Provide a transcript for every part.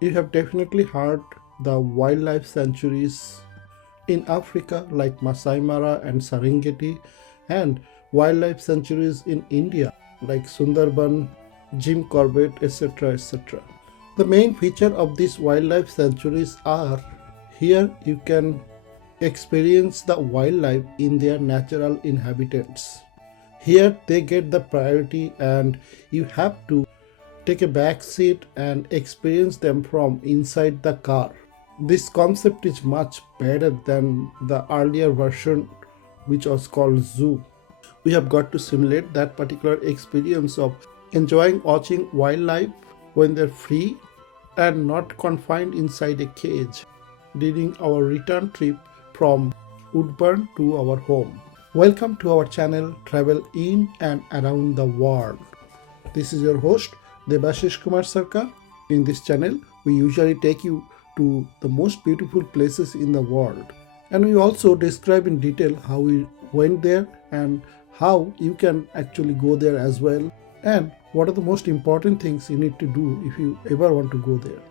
You have definitely heard the wildlife sanctuaries in Africa like Masai Mara and Serengeti, and wildlife sanctuaries in India like Sundarban, Jim Corbett, etc. etc. The main feature of these wildlife sanctuaries are here you can experience the wildlife in their natural inhabitants. Here they get the priority and you have to take a back seat and experience them from inside the car. This concept is much better than the earlier version which was called zoo. We have got to simulate that particular experience of enjoying watching wildlife when they're free and not confined inside a cage during our return trip from Woodburn to our home. Welcome to our channel Travel in and Around the World. This is your host Debashish Kumar Sarkar. In this channel, we usually take you to the most beautiful places in the world, and we also describe in detail how we went there and how you can actually go there as well, and what are the most important things you need to do if you ever want to go there.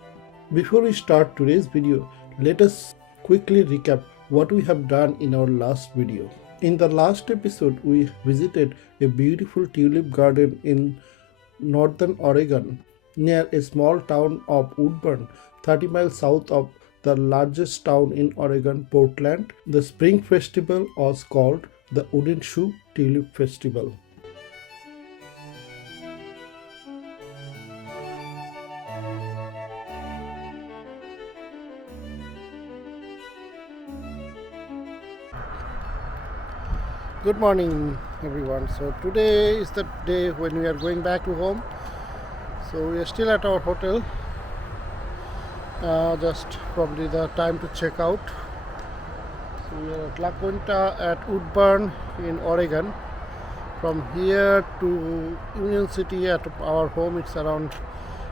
Before we start today's video, let us quickly recap what we have done in our last video. In the last episode, we visited a beautiful tulip garden in northern Oregon near a small town of Woodburn, 30 miles south of the largest town in Oregon, Portland. The spring festival was called the Wooden Shoe Tulip Festival. Good morning, everyone. So today is the day when we are going back to home. So we are still at our hotel. Just probably the time to check out. So we are at La Quinta at Woodburn in Oregon. From here to Union City at our home, it's around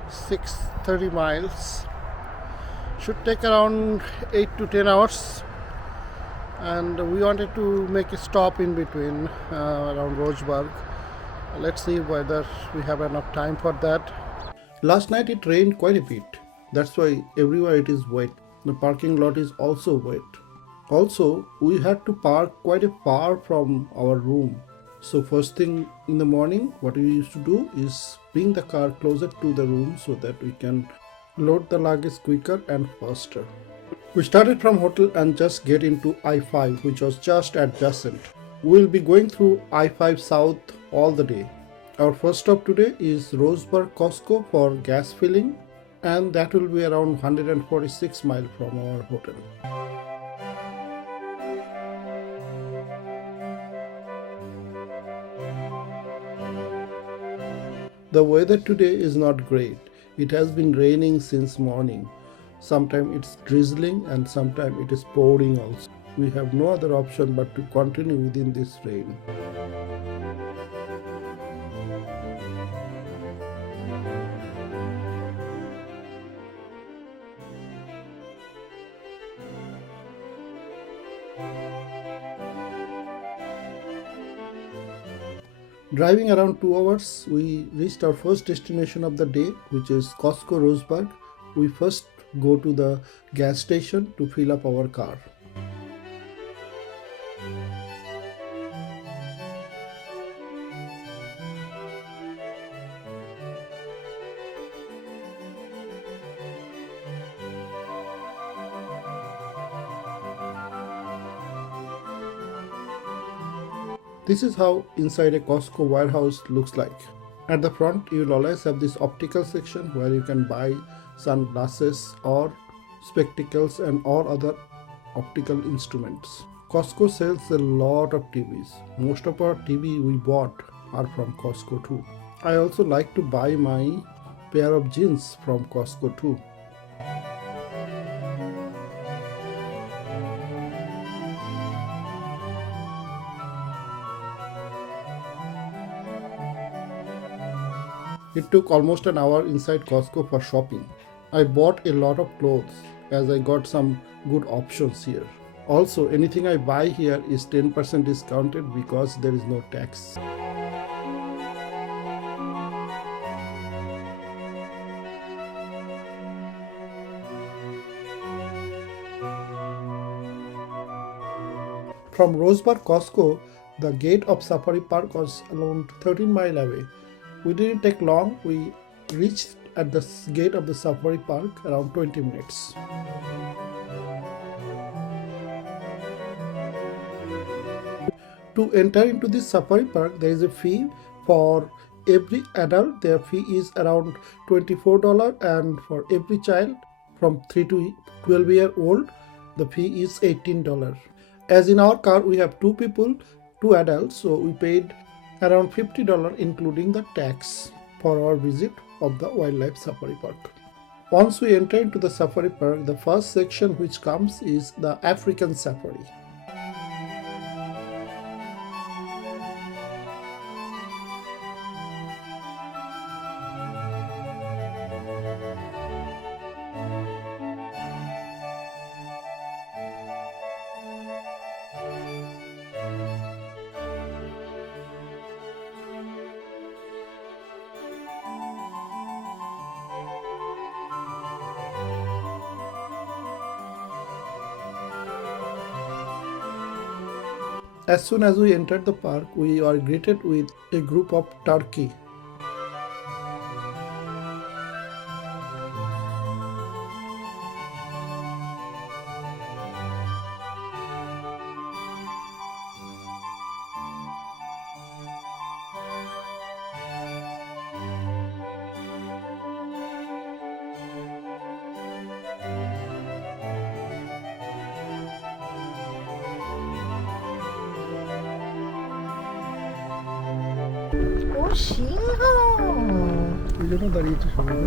630 miles. Should take around 8 to 10 hours. And we wanted to make a stop in between around Roseburg. Let's see whether we have enough time for that. Last night it rained quite a bit. That's why everywhere it is wet. The parking lot is also wet. Also, we had to park quite a far from our room. So first thing in the morning, what we used to do is bring the car closer to the room so that we can load the luggage quicker and faster. We started from hotel and just get into I-5, which was just adjacent. We'll be going through I-5 South all the day. Our first stop today is Roseburg Costco for gas filling, and that will be around 146 miles from our hotel. The weather today is not great. It has been raining since morning. Sometimes it's drizzling and sometimes it is pouring also. We have no other option but to continue within this rain. Driving around 2 hours, we reached our first destination of the day, which is Costco Roseburg. We first go to the gas station to fill up our car. This is how inside a Costco warehouse looks like. At the front, you will always have this optical section where you can buy sunglasses or spectacles and all other optical instruments. Costco sells a lot of TVs. Most of our TV we bought are from Costco too. I also like to buy my pair of jeans from Costco too. It took almost an hour inside Costco for shopping. I bought a lot of clothes as I got some good options here. Also, anything I buy here is 10% discounted because there is no tax. From Roseburg, Costco, the gate of Safari Park was around 13 miles away. We didn't take long. We reached at the gate of the Safari Park around 20 minutes. To enter into this safari park, there is a fee for every adult. Their fee is around $24, and for every child from 3 to 12 year old, the fee is $18. As in our car, we have two people, two adults, so we paid around $50 including the tax for our visit of the wildlife safari park. Once we enter into the safari park, the first section which comes is the African safari. As soon as we entered the park, we are greeted with a group of turkey. ও সিংহ এই জন্য দাঁড়িয়েছে সবাই,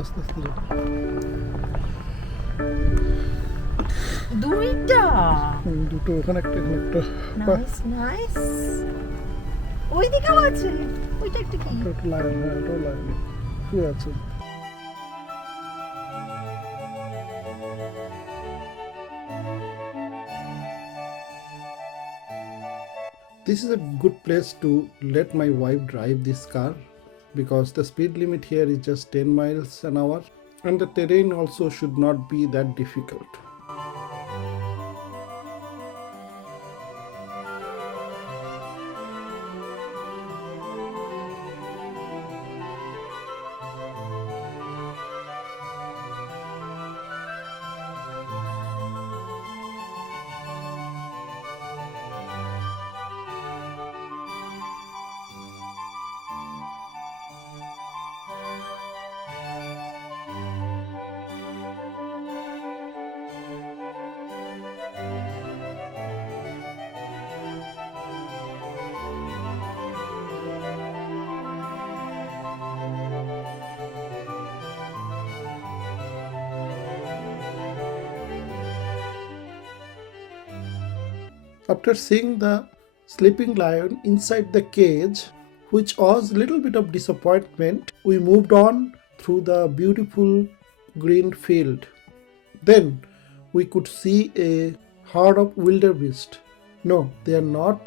আস্তে আস্তে যাবে। দুইটা দুটো, ওখানে একটা, এখানে একটা। Nice nice. ওইদিকেও আছে, ওইটা একটা কি? ওটা লায়ন, হ্যাঁ ওটাও লায়ন শুয়ে আছে। This is a good place to let my wife drive this car because the speed limit here is just 10 miles an hour and the terrain also should not be that difficult. After seeing the sleeping lion inside the cage, which was a little bit of disappointment, we moved on through the beautiful green field. Then we could see a herd of wildebeest. No, they are not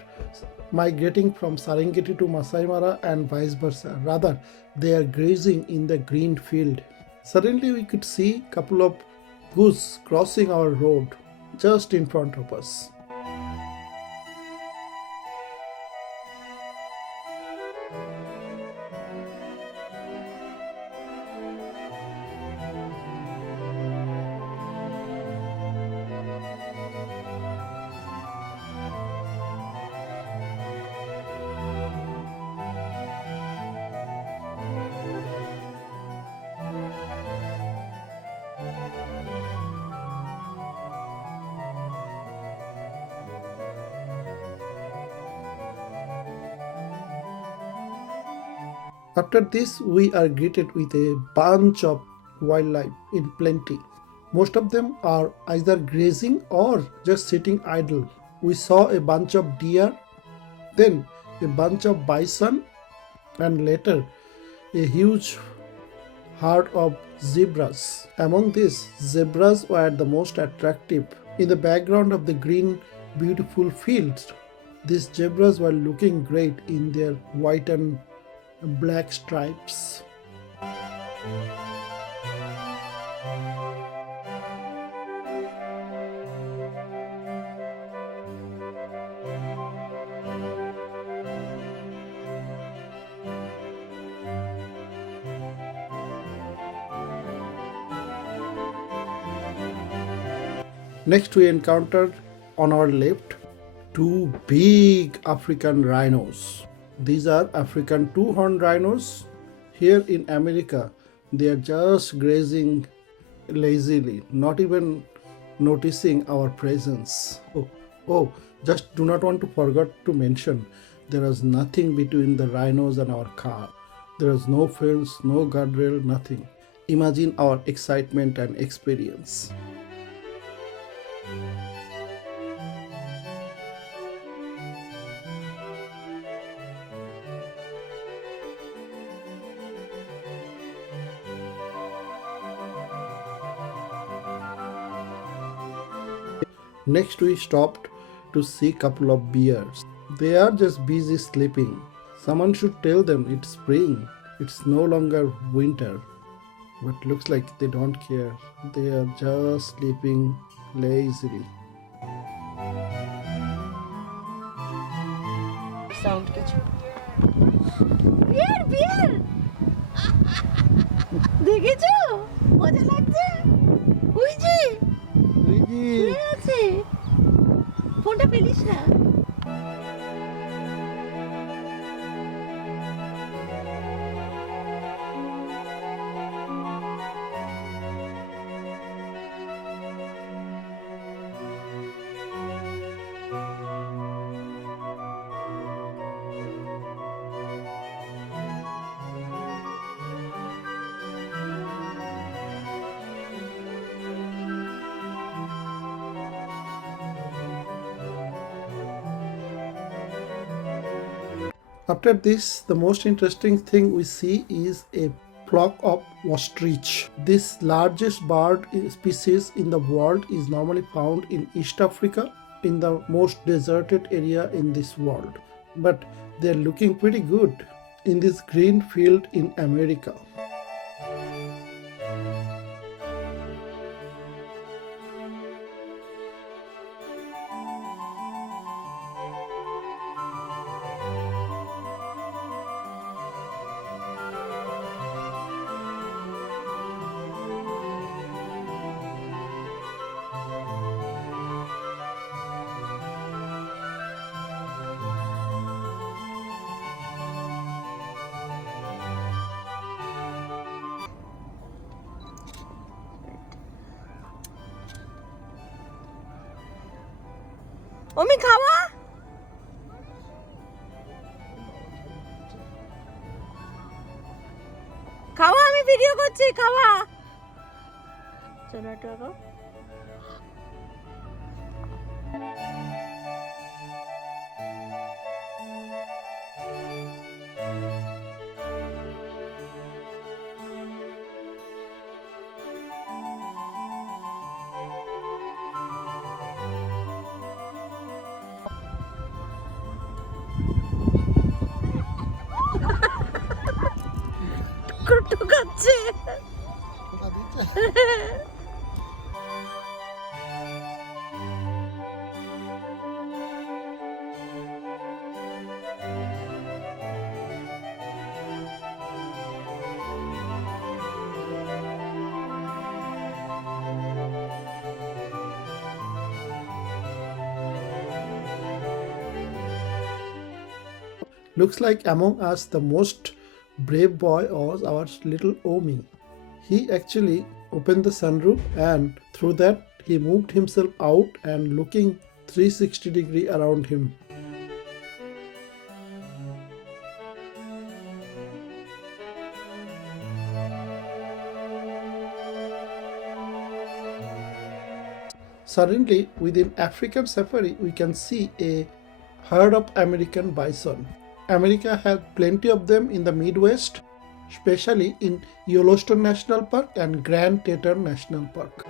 migrating from Serengeti to Masai Mara and vice versa. Rather, they are grazing in the green field. Suddenly we could see a couple of goose crossing our road just in front of us. After this, we are greeted with a bunch of wildlife in plenty. Most of them are either grazing or just sitting idle. We saw a bunch of deer, then a bunch of bison, and later a huge herd of zebras. Among these, zebras were the most attractive. In the background of the green, beautiful fields, these zebras were looking great in their white and black stripes. Next, we encountered on our left two big African rhinos. These are African two-horned rhinos. Here in America, they are just grazing lazily, not even noticing our presence. Oh, just do not want to forget to mention there is nothing between the rhinos and our car. There is no fence, no guardrail, nothing. Imagine our excitement and experience. Next, we stopped to see a couple of bears. They are just busy sleeping. Someone should tell them it's spring. It's no longer winter. But looks like they don't care. They are just sleeping lazily. Sound কিছু বিয়ার বিয়ার দেখেছো মজা লাগছে ওই যে শুয়ে আছে ফোনটা ফেলিস না After this, the most interesting thing we see is a flock of ostrich. This largest bird species in the world is normally found in East Africa, in the most deserted area in this world. But they're looking pretty good in this green field in America. ওমি খাওয়া খাওয়া আমি video করছি খাওয়া চলো একটু আগাও ঢুকাচ্ছে Looks like among us the most brave boy was our little Omi. He actually opened the sunroof and through that he moved himself out and looking 360-degree around him. Suddenly, within African safari, we can see a herd of American bison. America has plenty of them in the Midwest, especially in Yellowstone National Park and Grand Teton National Park.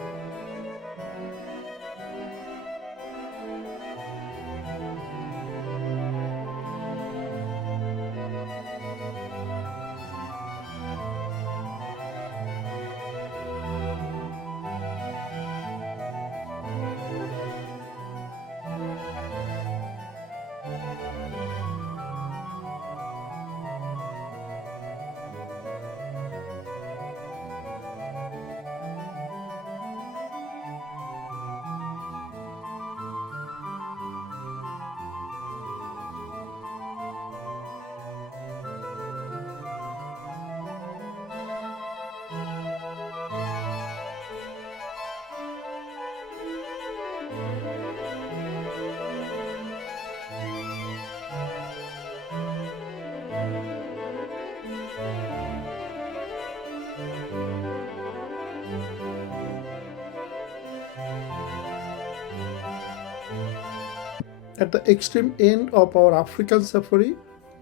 At the extreme end of our African safari,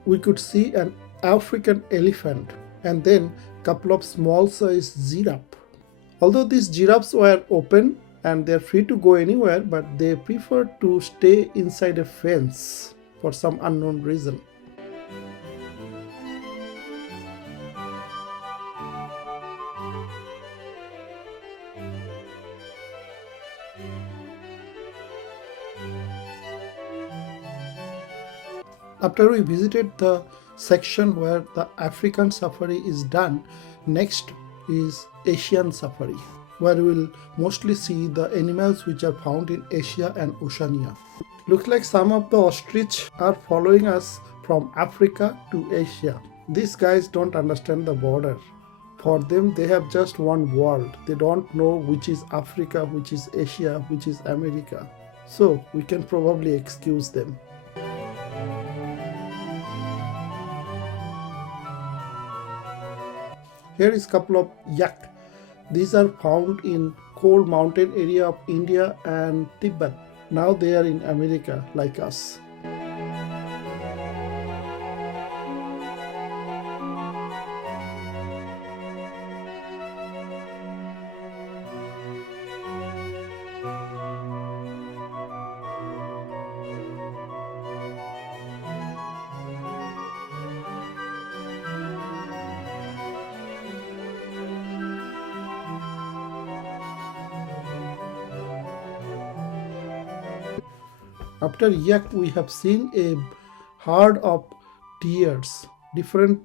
we could see an African elephant and then couple of small sized giraffe. Although these giraffes were open and they're free to go anywhere, but they prefer to stay inside a fence for some unknown reason. After we visited the section where the African safari is done, next is Asian safari, where we will mostly see the animals which are found in Asia and Oceania. Looks like some of the ostrich are following us from Africa to Asia. These guys don't understand the border. For them, they have just one world. They don't know which is Africa, which is Asia, which is America. So we can probably excuse them. Here is couple of yak. These are found in cold mountain area of India and Tibet. Now they are in America like us. After yak, we have seen a herd of deers, different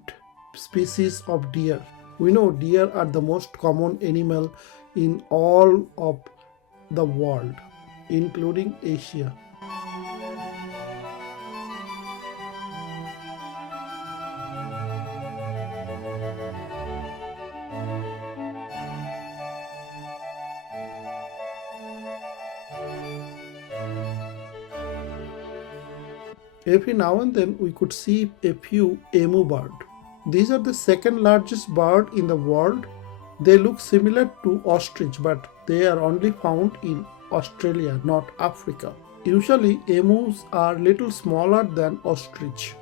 species of deer. We know deer are the most common animal in all of the world, including Asia. Every now and then we could see a few emu bird. These are the second largest bird in the world. They look similar to ostrich, but they are only found in Australia, not Africa. Usually emus are little smaller than ostrich.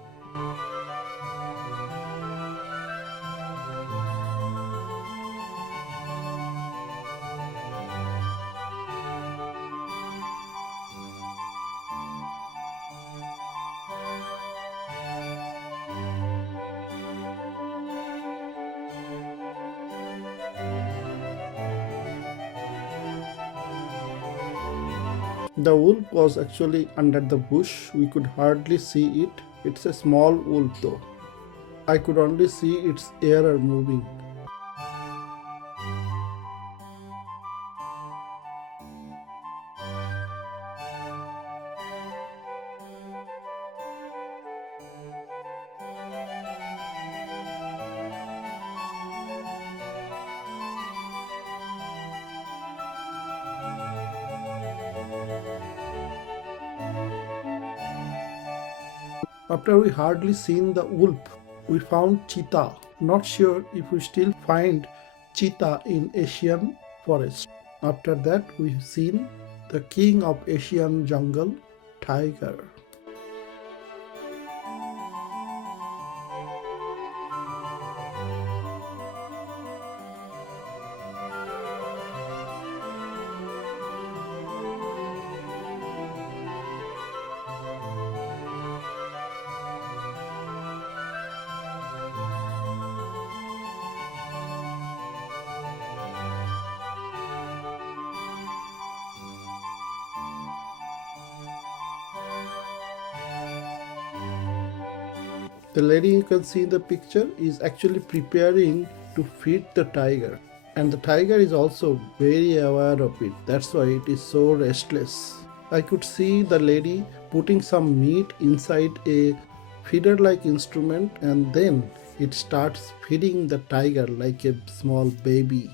The wolf was actually under the bush. We could hardly see it. It's a small wolf though. I could only see its ear moving. After we hardly seen the wolf, we found cheetah. Not sure if we still find cheetah in Asian forest. After that, we've seen the king of Asian jungle, tiger. The lady you can see in the picture is actually preparing to feed the tiger. And the tiger is also very aware of it. That's why it is so restless. I could see the lady putting some meat inside a feeder like instrument, and then it starts feeding the tiger like a small baby.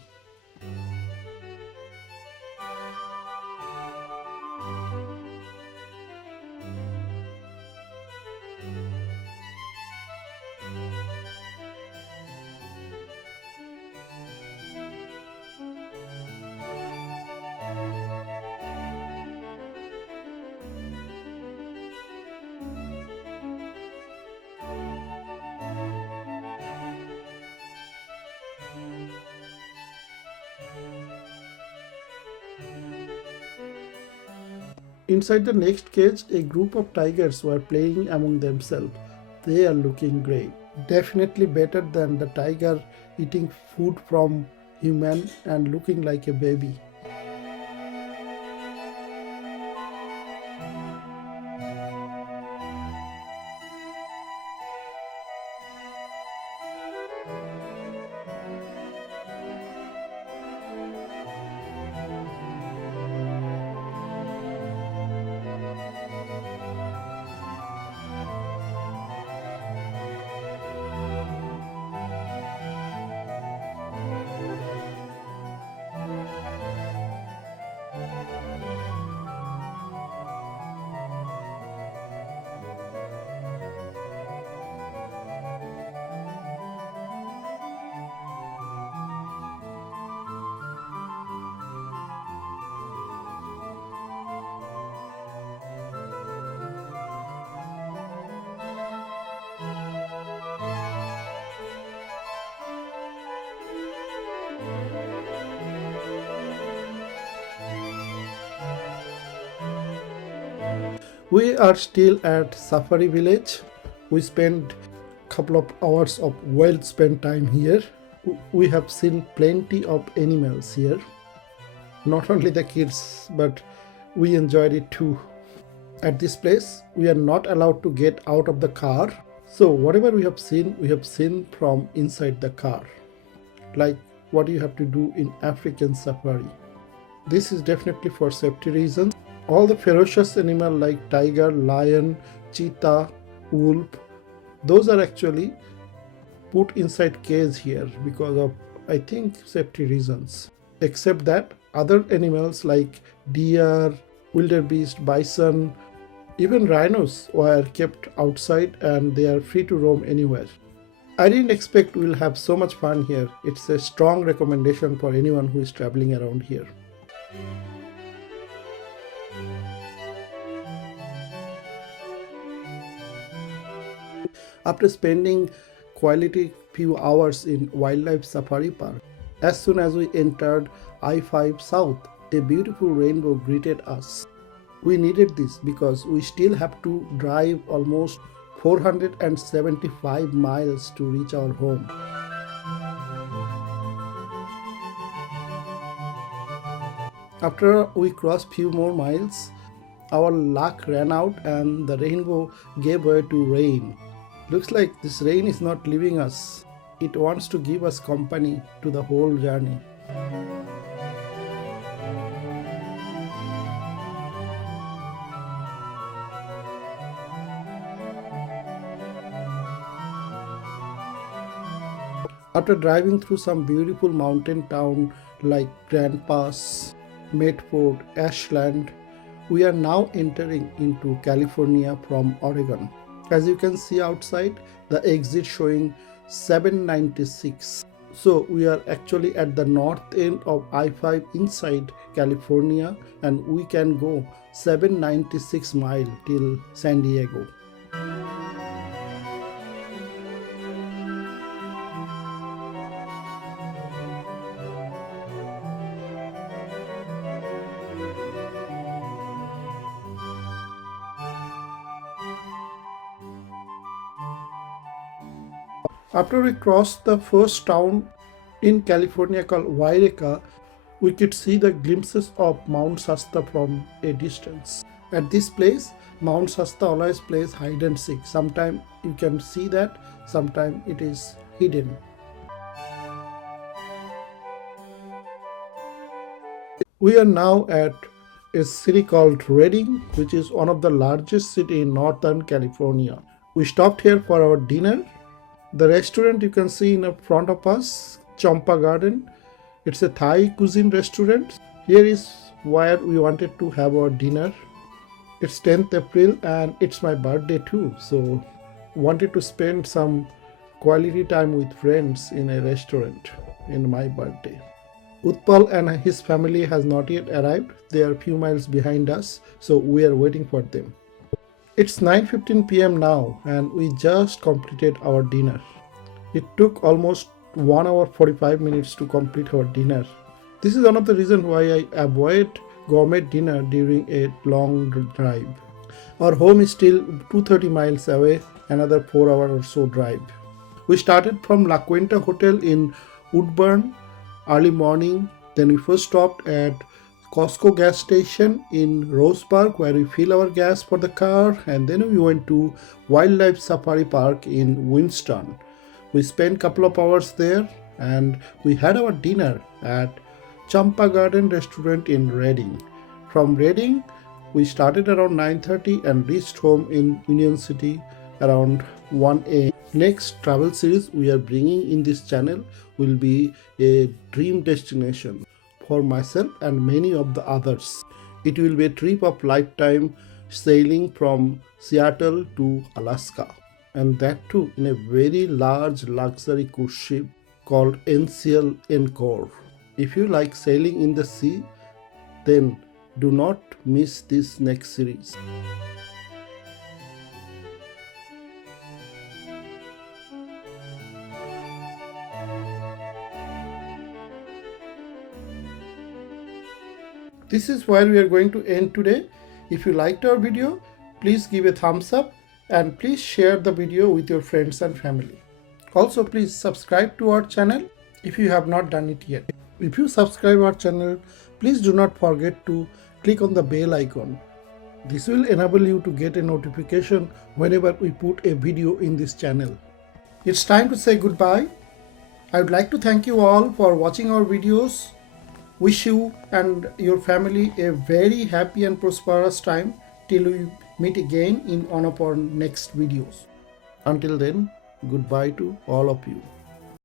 Inside the next cage, a group of tigers were playing among themselves. They are looking great. Definitely better than the tiger eating food from human and looking like a baby. We are still at Safari Village. We spent a couple of hours of well spent time here. We have seen plenty of animals here. Not only the kids, but we enjoyed it too. At this place, we are not allowed to get out of the car. So whatever we have seen from inside the car. Like what you have to do in African safari. This is definitely for safety reasons. All the ferocious animals like tiger, lion, cheetah, wolf, those are actually put inside cage here because of, I think, safety reasons. Except that other animals like deer, wildebeest, bison, even rhinos were kept outside and they are free to roam anywhere. I didn't expect we'll have so much fun here. It's a strong recommendation for anyone who is traveling around here. After spending quality few hours in WildLife Safari Park, as soon as we entered I-5 South, a beautiful rainbow greeted us. We needed this because we still have to drive almost 475 miles to reach our home. After we crossed few more miles, our luck ran out and the rainbow gave way to rain. Looks like this rain is not leaving us. It wants to give us company to the whole journey. After driving through some beautiful mountain town like Grand Pass, Medford, Ashland, we are now entering into California from Oregon. As you can see outside, the exit showing 796. So we are actually at the north end of I-5 inside California and we can go 796 miles till San Diego. After we crossed the first town in California called Waireka, we could see the glimpses of Mount Shasta from a distance. At this place, Mount Shasta always plays hide and seek. Sometimes you can see that, sometimes it is hidden. We are now at a city called Redding, which is one of the largest cities in Northern California. We stopped here for our dinner. The restaurant you can see in front of us, Champa Garden, it's a Thai cuisine restaurant. Here is where we wanted to have our dinner. It's 10th April and it's my birthday too, so wanted to spend some quality time with friends in a restaurant in my birthday. Utpal and his family has not yet arrived. They are a few miles behind us, so we are waiting for them. It's 9:15 p.m. now and we just completed our dinner. It took almost 1 hour 45 minutes to complete our dinner. This is one of the reasons why I avoid gourmet dinner during a long drive. Our home is still 230 miles away, another 4 hour or so drive. We started from La Quinta Hotel in Woodburn early morning. Then we first stopped at Costco gas station in Roseburg where we fill our gas for the car, and then we went to Wildlife Safari Park in Winston. We spent couple of hours there and we had our dinner at Champa Garden restaurant in Reading. From Reading, we started around 9:30 and reached home in Union City around 1 a.m. Next travel series we are bringing in this channel will be a dream destination for myself and many of the others. It will be a trip of lifetime sailing from Seattle to Alaska, and that too in a very large luxury cruise ship called NCL Encore. If you like sailing in the sea, then do not miss this next series. This is where we are going to end today. If you liked our video, please give a thumbs up and please share the video with your friends and family. Also, please subscribe to our channel if you have not done it yet. If you subscribe our channel, please do not forget to click on the bell icon. This will enable you to get a notification whenever we put a video in this channel. It's time to say goodbye. I would like to thank you all for watching our videos. Wish you and your family a very happy and prosperous time till we meet again in one of our next videos. Until then, goodbye to all of you.